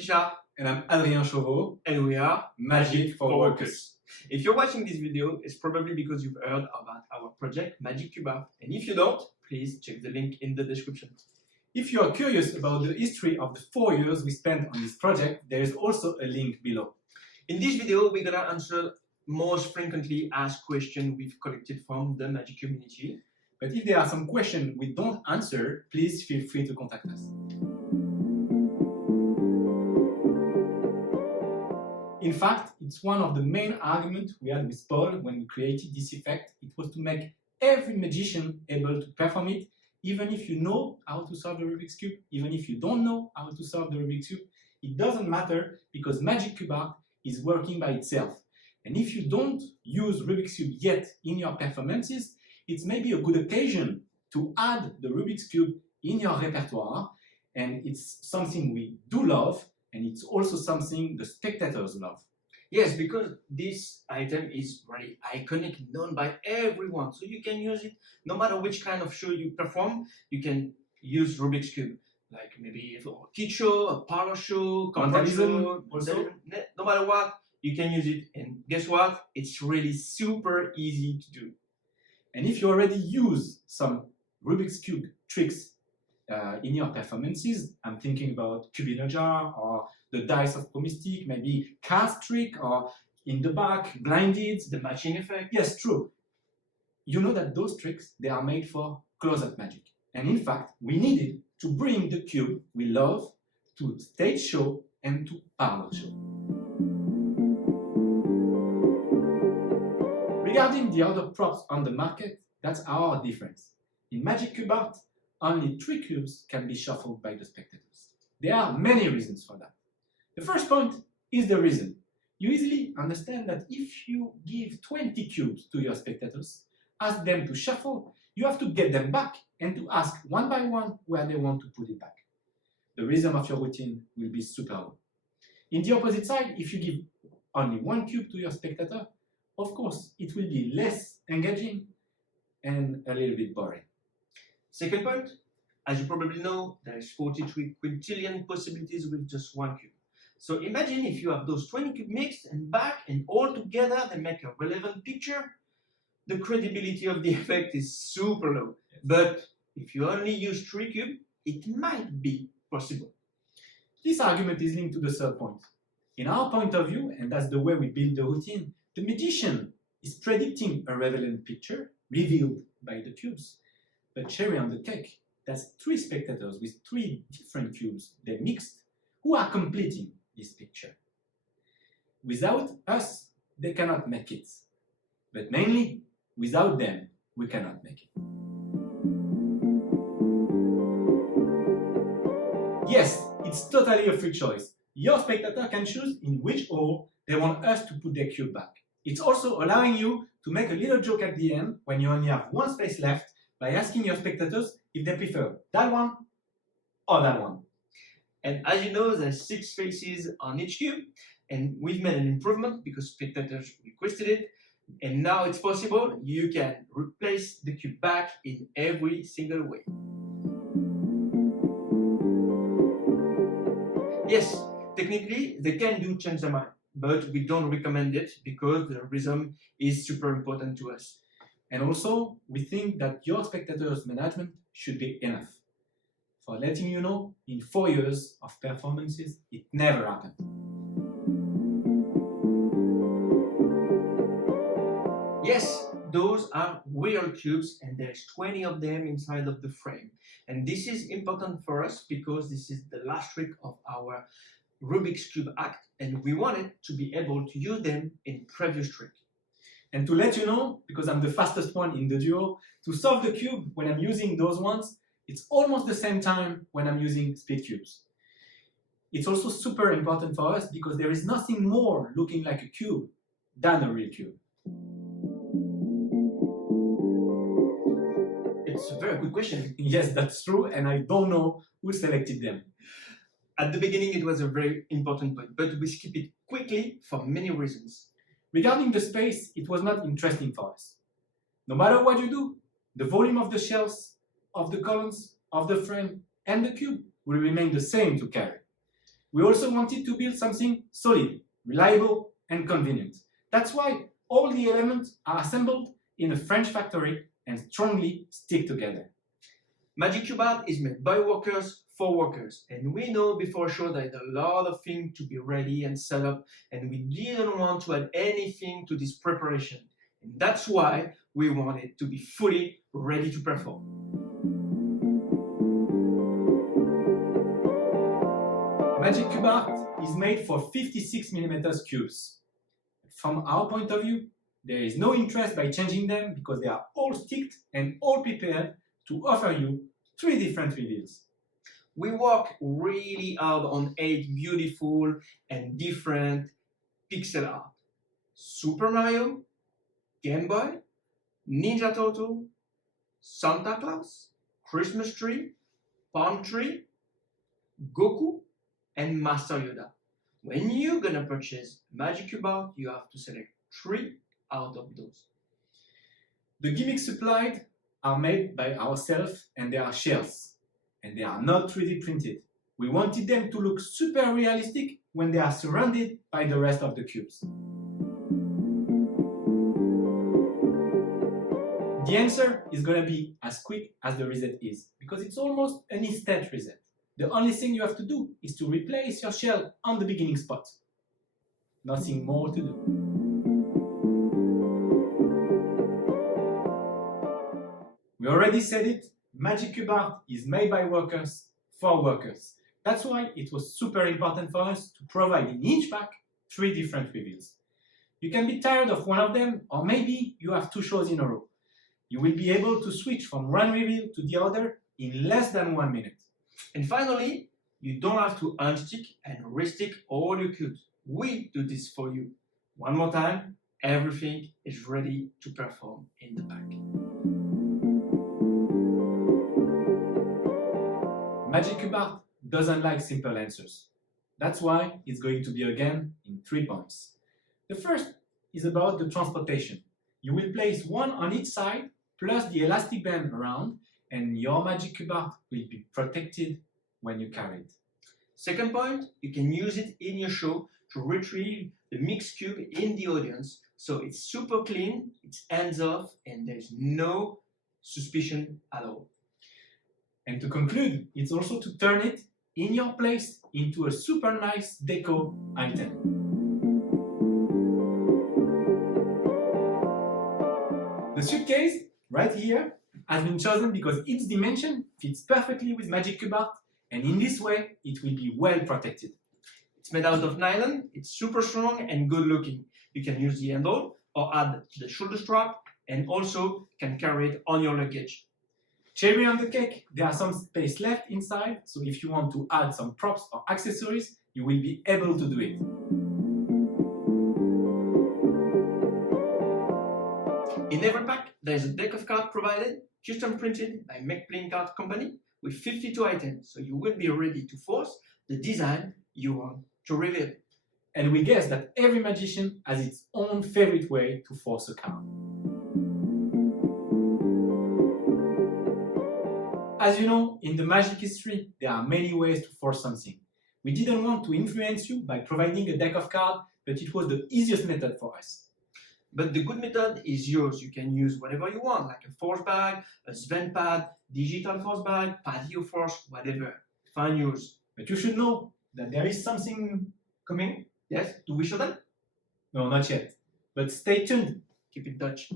Pichard. And I'm Adrien Chauveau. And we are Magic for Workers. If you're watching this video, it's probably because you've heard about our project MagiCubArt. And if you don't, please check the link in the description. If you are curious about the history of the 4 years we spent on this project, there is also a link below. In this video, we're gonna answer most frequently asked questions we've collected from the Magic community. But if there are some questions we don't answer, please feel free to contact us. In fact, it's one of the main arguments we had with Paul when we created this effect. It was to make every magician able to perform it, even if you know how to solve the Rubik's Cube, even if you don't know how to solve the Rubik's Cube. It doesn't matter because MagiCubArt is working by itself. And if you don't use Rubik's Cube yet in your performances, it's maybe a good occasion to add the Rubik's Cube in your repertoire. And it's something we do love, and it's also something the spectators love. Yes, because this item is really iconic, known by everyone. So you can use it no matter which kind of show you perform. You can use Rubik's Cube, like maybe for a kid show, a parlor show, competition, also. No matter what, you can use it. And guess what? It's really super easy to do. And if you already use some Rubik's Cube tricks in your performances, I'm thinking about Cube in a jar, or the dice of Mystic, maybe cast trick, or in the back, blinded, the matching effect. Yes, true. You know that those tricks, they are made for close-up magic. And in fact, we needed to bring the cube we love to stage show and to parlor show. Regarding the other props on the market, that's our difference. In MagiCubArt, only 3 cubes can be shuffled by the spectators. There are many reasons for that. The first point is the reason. You easily understand that if you give 20 cubes to your spectators, ask them to shuffle, you have to get them back and to ask one by one where they want to put it back. The rhythm of your routine will be super low. In the opposite side, if you give only 1 cube to your spectator, of course, it will be less engaging and a little bit boring. Second point, as you probably know, there is 43 quintillion possibilities with just 1 cube. So imagine if you have those 20 cubes mixed and back and all together they make a relevant picture. The credibility of the effect is super low. But if you only use 3 cubes, it might be possible. This argument is linked to the third point. In our point of view, and that's the way we build the routine, the magician is predicting a relevant picture revealed by the cubes. But cherry on the cake, that's 3 spectators with 3 different cubes, they mixed, who are completing this picture. Without us, they cannot make it. But mainly, without them, we cannot make it. Yes, it's totally a free choice. Your spectator can choose in which hole they want us to put their cube back. It's also allowing you to make a little joke at the end when you only have 1 space left by asking your spectators if they prefer that one or that one. And as you know, there's 6 faces on each cube, and we've made an improvement because spectators requested it, and now it's possible. You can replace the cube back in every single way. Yes, technically they can do change their mind, but we don't recommend it because the rhythm is super important to us. And also, we think that your spectators' management should be enough. For letting you know, in 4 years of performances, it never happened. Yes, those are real cubes, and there's 20 of them inside of the frame. And this is important for us because this is the last trick of our Rubik's Cube act, and we wanted to be able to use them in previous trick. And to let you know, because I'm the fastest one in the duo, to solve the cube when I'm using those ones, it's almost the same time when I'm using speed cubes. It's also super important for us because there is nothing more looking like a cube than a real cube. It's a very good question. Yes, that's true, and I don't know who selected them. At the beginning, it was a very important point, but we skip it quickly for many reasons. Regarding the space, it was not interesting for us. No matter what you do, the volume of the shelves, of the columns, of the frame, and the cube will remain the same to carry. We also wanted to build something solid, reliable, and convenient. That's why all the elements are assembled in a French factory and strongly stick together. MagiCubArt is made by workers for workers, and we know before show that a lot of things to be ready and set up, and we didn't want to add anything to this preparation. And that's why we want it to be fully ready to perform. MagiCubArt is made for 56mm cubes. From our point of view, there is no interest by changing them because they are all sticked and all prepared to offer you 3 different reveals. We work really hard on 8 beautiful and different pixel art. Super Mario, Game Boy, Ninja Turtle, Santa Claus, Christmas tree, palm tree, Goku, and Master Yoda. When you're gonna purchase MagiCubArt, you have to select 3 out of those. The gimmicks supplied are made by ourselves and they are shells, and they are not 3D printed. We wanted them to look super realistic when they are surrounded by the rest of the cubes. The answer is going to be as quick as the reset is, because it's almost an instant reset. The only thing you have to do is to replace your shell on the beginning spot. Nothing more to do. We already said it, MagiCubArt is made by workers for workers. That's why it was super important for us to provide in each pack 3 different reveals. You can be tired of one of them, or maybe you have 2 shows in a row. You will be able to switch from one reveal to the other in less than 1 minute. And finally, you don't have to unstick and restick all your cubes. We do this for you. One more time, everything is ready to perform in the pack. MagiCubArt doesn't like simple answers. That's why it's going to be again in 3 points. The first is about the transportation. You will place one on each side plus the elastic band around, and your MagiCubArt will be protected when you carry it. Second point, you can use it in your show to retrieve the mixed cube in the audience, so it's super clean, it's hands off, and there's no suspicion at all. And to conclude, it's also to turn it in your place into a super nice deco item. The suitcase, right here, has been chosen because its dimension fits perfectly with MagiCubArt, and in this way, it will be well protected. It's made out of nylon, it's super strong and good looking. You can use the handle or add the shoulder strap, and also can carry it on your luggage. Cherry on the cake, there are some space left inside, so if you want to add some props or accessories, you will be able to do it. In every pack, there is a deck of cards provided, custom printed by Make Playing Card Company, with 52 items, so you will be ready to force the design you want to reveal. And we guess that every magician has its own favorite way to force a card. As you know, in the magic history, there are many ways to force something. We didn't want to influence you by providing a deck of cards, but it was the easiest method for us. But the good method is yours. You can use whatever you want, like a force bag, a Sven pad, digital force bag, patio force, whatever. Find yours. But you should know that there is something coming. Yes? Do we show them? No, not yet. But stay tuned. Keep in touch.